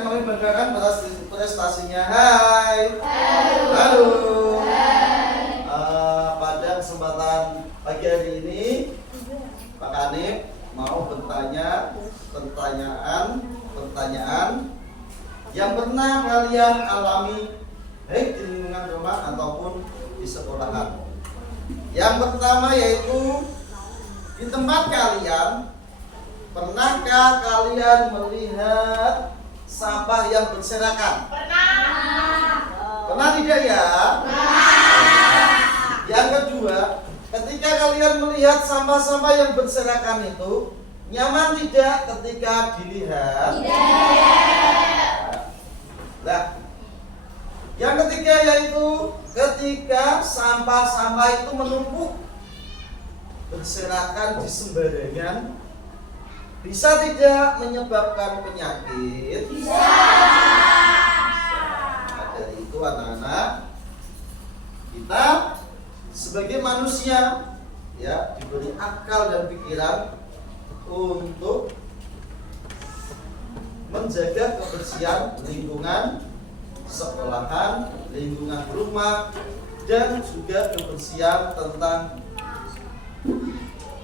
Kami banggakan prestasinya. Hai. Halo. Pada kesempatan pagi hari ini, Pak Kanib mau bertanya pertanyaan yang pernah kalian alami baik di lingkungan rumah ataupun di sekolahan. Yang pertama yaitu di tempat kalian, pernahkah kalian melihat sampah yang berserakan? Pernah tidak ya? Yang kedua, ketika kalian melihat sampah-sampah yang berserakan itu, nyaman tidak ketika dilihat? Nah, yang ketiga yaitu ketika sampah-sampah itu menumpuk berserakan di sembarangan, bisa tidak menyebabkan penyakit? Bisa. Nah, dari itu anak-anak, kita sebagai manusia ya diberi akal dan pikiran untuk menjaga kebersihan lingkungan sekolahan, lingkungan rumah, dan juga kebersihan tentang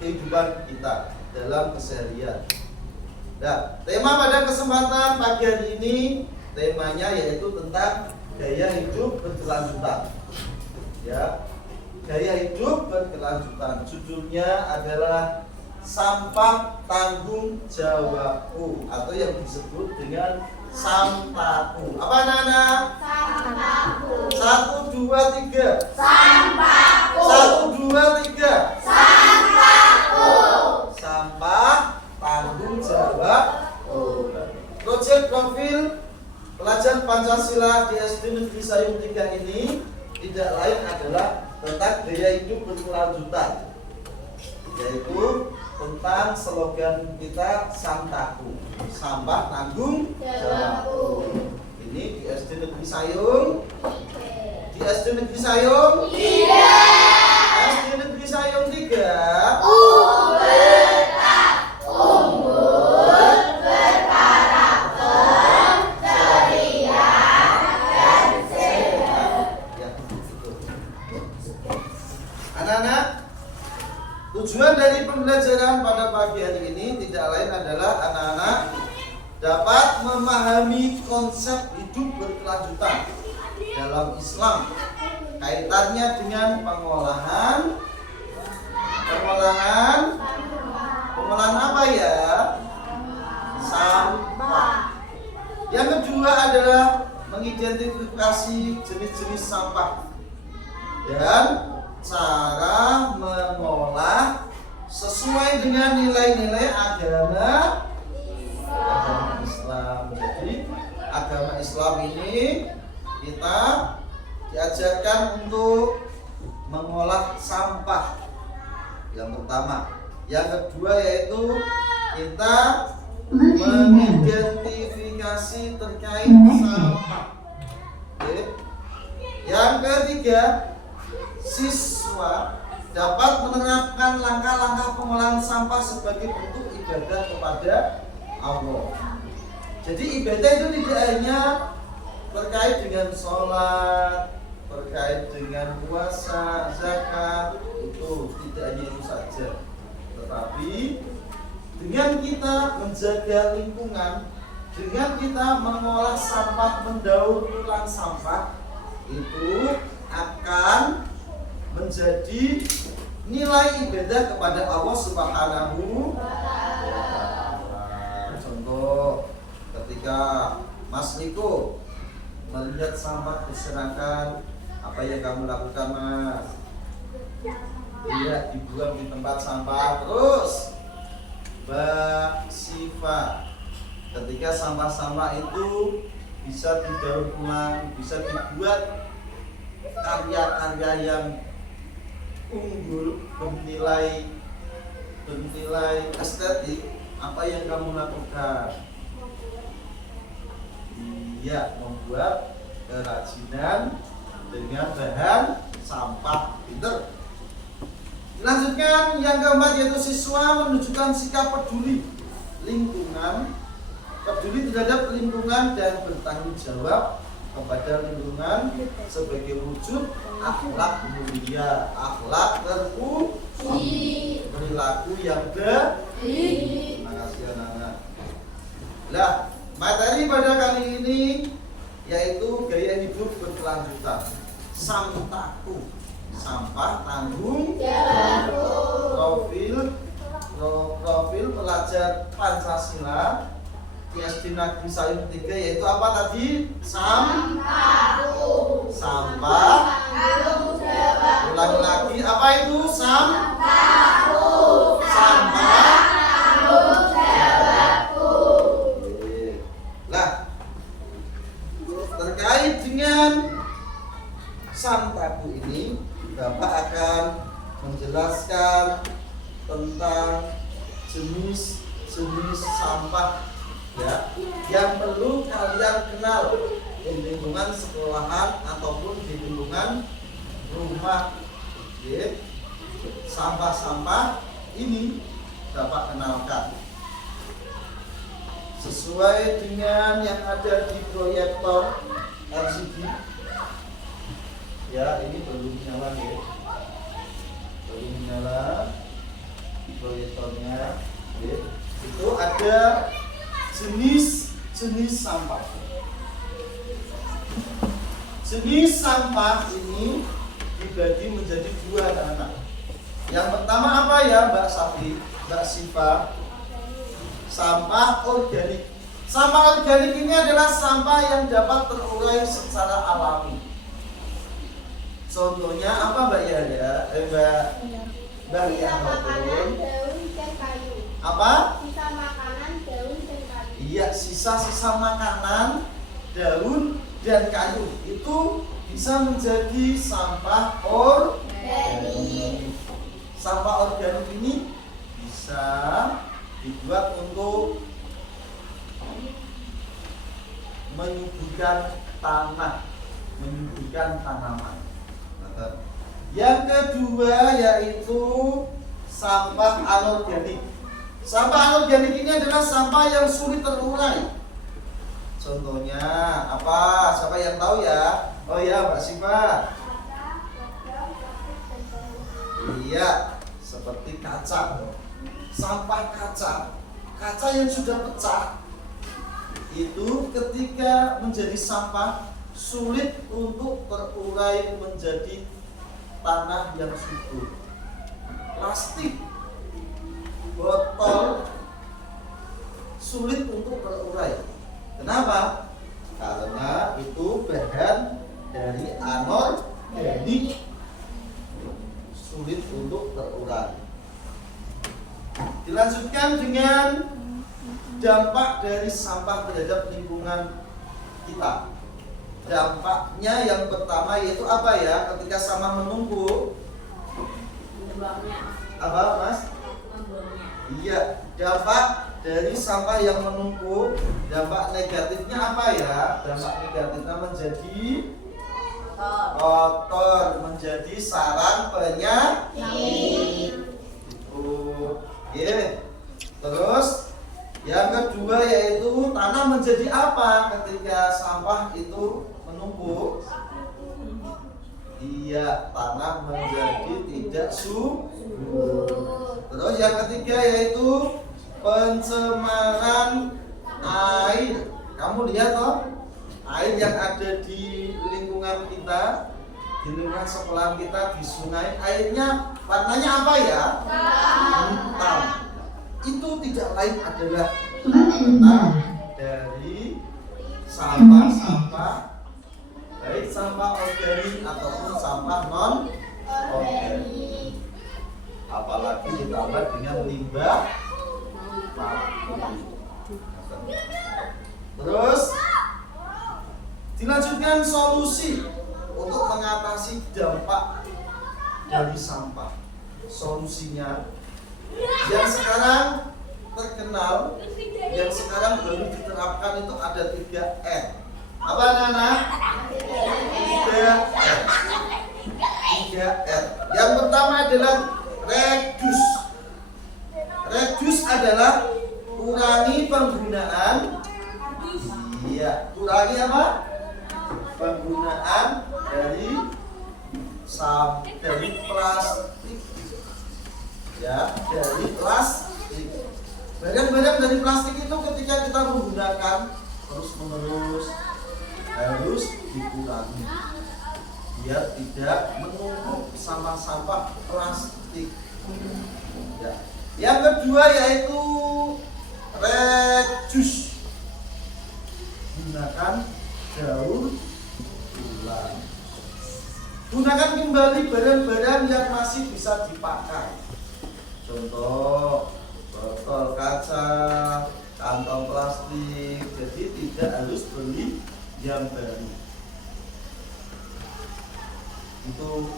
kehidupan kita dalam keseharian. Nah, tema pada kesempatan pagi hari ini temanya yaitu tentang gaya hidup berkelanjutan. Ya, gaya hidup berkelanjutan. Judulnya adalah sampah tanggung jawabku atau yang disebut dengan sampahku. Apa anak-anak? Sampahku. 1, 2, 3. Sampahku. 1, 2, 3. Sampahku. Sampah tanggung jawabku. Proyek profil pelajar Pancasila di SD Negeri Sayung 3 ini tidak lain adalah tentang gaya hidup berkelanjutan, yaitu tentang slogan kita sampahku, sampah tanggung jawabku. Ini di SD Negeri Sayung. Di SD Negeri Sayung 3. SD Negeri Sayung 3. Unggul, berkarakter, ceria, dan sehat. Ya, betul. Anak-anak, tujuan dari pembelajaran pada pagi hari ini tidak lain adalah anak-anak dapat memahami konsep hidup berkelanjutan dalam Islam, kaitannya dengan pengolahan apa ya? Sampah. Yang kedua adalah mengidentifikasi jenis-jenis sampah dan cara mengolah sesuai dengan nilai-nilai agama Islam. Jadi agama Islam ini kita diajarkan untuk mengolah sampah. Yang pertama, yang kedua yaitu kita mengidentifikasi terkait sampah. Oke. Yang ketiga, siswa dapat menerapkan langkah-langkah pengolahan sampah sebagai bentuk ibadah kepada Allah. Jadi ibadah itu tidak hanya terkait dengan sholat, terkait dengan puasa, zakat, itu tidak hanya itu saja. Tetapi dengan kita menjaga lingkungan, dengan kita mengolah sampah, mendaur ulang sampah, itu akan menjadi nilai ibadah kepada Allah Subhanahu wa Ta'ala. Contoh, ketika Mas Niko melihat sampah berserakan, apa yang kamu lakukan, Mas? Dia dibuang di tempat sampah. Terus Mbak Siva, ketika sampah-sampah itu bisa didaur ulang, bisa dibuat karya-karya yang unggul, bernilai estetik, apa yang kamu lakukan? Dia membuat kerajinan dengan bahan sampah. Pinter. Dilanjutkan yang keempat yaitu siswa menunjukkan sikap peduli lingkungan peduli terhadap lingkungan dan bertanggung jawab kepada lingkungan sebagai wujud akhlak mulia, akhlak terpuji, perilaku yang baik. Terima kasih anak-anak. Lah, materi pada kali ini yaitu gaya hidup berkelanjutan. Samtaku, sampah tanggung jawab. Profil pelajar Pancasila di SD Negeri Sayung 3 yaitu apa tadi? Sampahku. Sampah. Tanggung jawab. Ulangi lagi, apa itu? Sampahku. Sampah. Tanggung jawabku. Oke. Lah, terkait dengan Samtaku ini, Bapak akan menjelaskan tentang jenis-jenis sampah ya yang perlu kalian kenal di lingkungan sekolahan ataupun di lingkungan rumah. Oke. Sampah-sampah ini Bapak kenalkan sesuai dengan yang ada di proyektor LCD. Ya, ini belum nyala ya. Belum nyala proyektornya. Ya. Itu ada jenis-jenis sampah. Jenis sampah ini dibagi menjadi dua anak-anak. Yang pertama apa ya Mbak Safi, Mbak Siva? Sampah organik. Sampah organik ini adalah sampah yang dapat terurai secara alami. Contohnya apa Mbak Yahya? Mbak Sisa makanan, Yahya. daun, dan kayu. Apa? Sisa makanan, daun, dan kayu. Iya, sisa-sisa makanan, daun, dan kayu itu bisa menjadi sampah organik. Sampah organik ini bisa dibuat untuk menyuburkan tanah, menyuburkan tanaman. Yang kedua yaitu sampah anorganik. Sampah anorganik ini adalah sampah yang sulit terurai. Contohnya apa? Siapa yang tahu ya? Oh ya, Mbak Siva. Iya, seperti kaca. Sampah kaca yang sudah pecah itu ketika menjadi sampah sulit untuk terurai menjadi tanah yang subur. Plastik, botol sulit untuk terurai. Kenapa? Karena itu bahan dari anorganik, sulit untuk terurai. Dilanjutkan dengan dampak dari sampah terhadap lingkungan kita. Dampaknya yang pertama yaitu apa ya? Ketika sampah menumpuk, apa Mas? Iya, dampak dari sampah yang menumpuk, dampak negatifnya apa ya? Dampak negatifnya menjadi kotor, menjadi sarang penyakit. Terus yang kedua yaitu tanah menjadi apa ketika sampah itu menumpuk? Iya, tanah menjadi tidak subur. Terus yang ketiga yaitu pencemaran air. Kamu lihat toh, air yang ada di lingkungan kita, di lingkungan sekolah kita, di sungai, airnya warnanya apa ya? Hitam. Itu tidak lain adalah karena dari sampah-sampah, baik sampah organik ataupun sampah non organik. Apalagi ditambah dengan limbah pabrik. Terus dilanjutkan solusi untuk mengatasi dampak dari sampah. Solusinya yang sekarang terkenal, yang sekarang baru diterapkan itu ada 3R. Apa anak-anak? 3R. 3R. Yang pertama adalah reduce. Reduce adalah kurangi penggunaan Ya, kurangi apa? Penggunaan dari plastik. Ya, dari plastik. Bagian-bagian dari plastik itu ketika kita menggunakan terus-menerus harus dikurangi biar tidak menumpuk sampah-sampah plastik. Ya. Yang kedua yaitu reduce. Gunakan daur ulang. Gunakan kembali barang-barang yang masih bisa dipakai. Contoh, botol kaca, kantong plastik. Jadi tidak harus beli yang baru. Itu.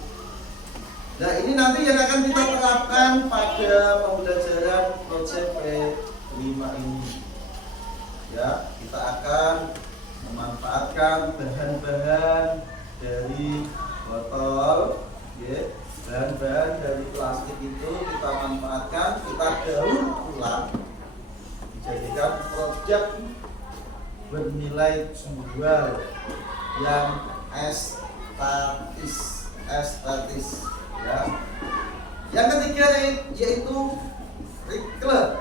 Nah, ini nanti yang akan kita terapkan pada pembelajaran proyek P5 ini. Ya, kita akan memanfaatkan bahan-bahan dari botol, ya, bahan-bahan dari plastik itu kita manfaatkan, kita daur ulang, dijadikan produk bernilai jual yang estetis, ya. Yang ketiga yaitu recycle,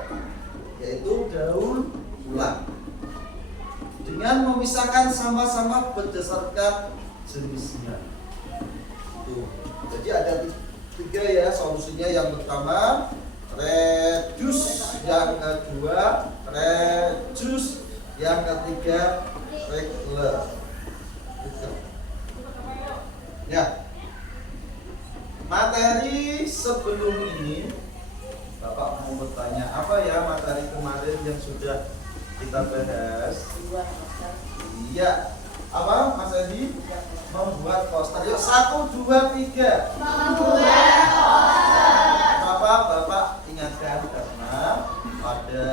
yaitu daur ulang dengan memisahkan sampah-sampah berdasarkan jenisnya. Tuh. Jadi ada tiga ya solusinya. Yang pertama reduce, yang kedua reduce, yang ketiga recycle. Ya. Materi sebelum ini Bapak mau bertanya, apa ya materi kemarin yang sudah kita bahas? Iya. Apa Mas Edi? Membuat poster. Yuk 1, 2, 3. Membuat poster. Bapak ingatkan karena pada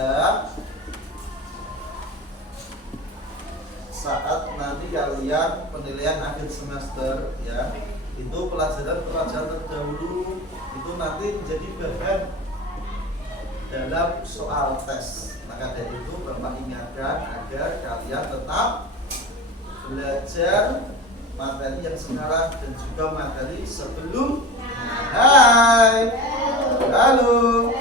saat nanti kalian penilaian akhir semester ya, itu pelajaran terdahulu itu nanti menjadi bahan dalam soal tes. Maka dari itu Bapak ingatkan agar kalian tetap belajar materi yang sekarang dan juga materi sebelumnya. Hai. Halo.